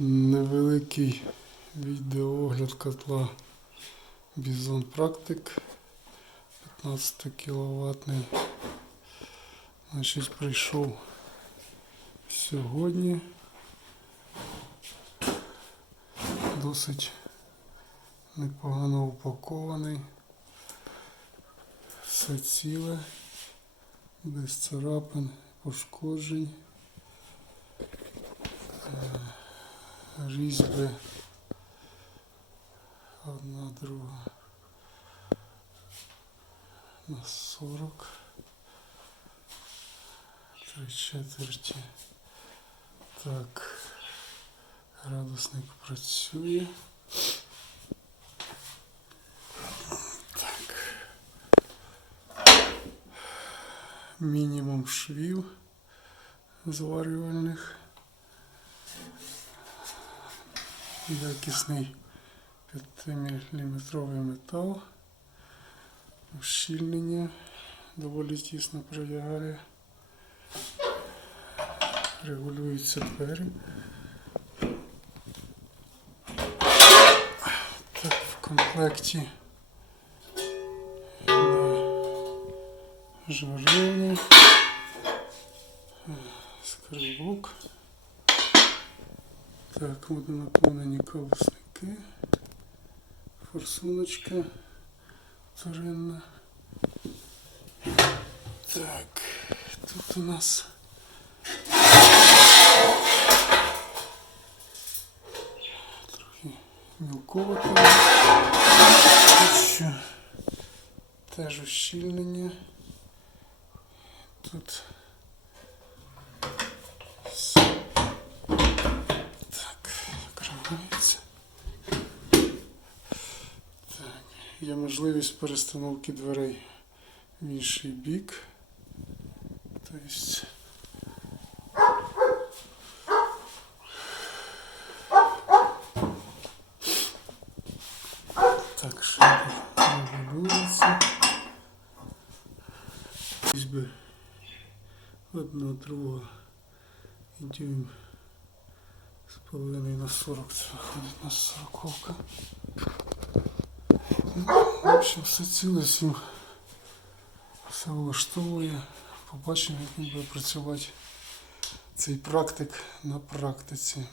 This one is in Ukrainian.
Невеликий відеоогляд котла Бізон Практик 15 кВт. Значить, прийшов сьогодні. Досить непогано упакований. Все ціле, без царапин, пошкоджень. різьби. Одна, друга. На 40. Три четверті. Так. Градусник працює. Так. Мінімум швів зварювальних. Якісний 5-мм метал, ущільнення доволі тісно пролягає, регулюються двері. Так, в комплекті жважовня, скрибок. Так, водонаповнені колосники, форсуночка тваринна. Так, тут у нас трохи мілково там. Тут ще теж ущільнення. Тут є можливість перестановки дверей в інший бік. Тобто так, шибер регулюється. Різьби одна, друга і дюйм з половиною на 40 це виходить на 40. В общем, все ціле все влаштовує. Побачимо, як він буде працювати цей практик на практиці.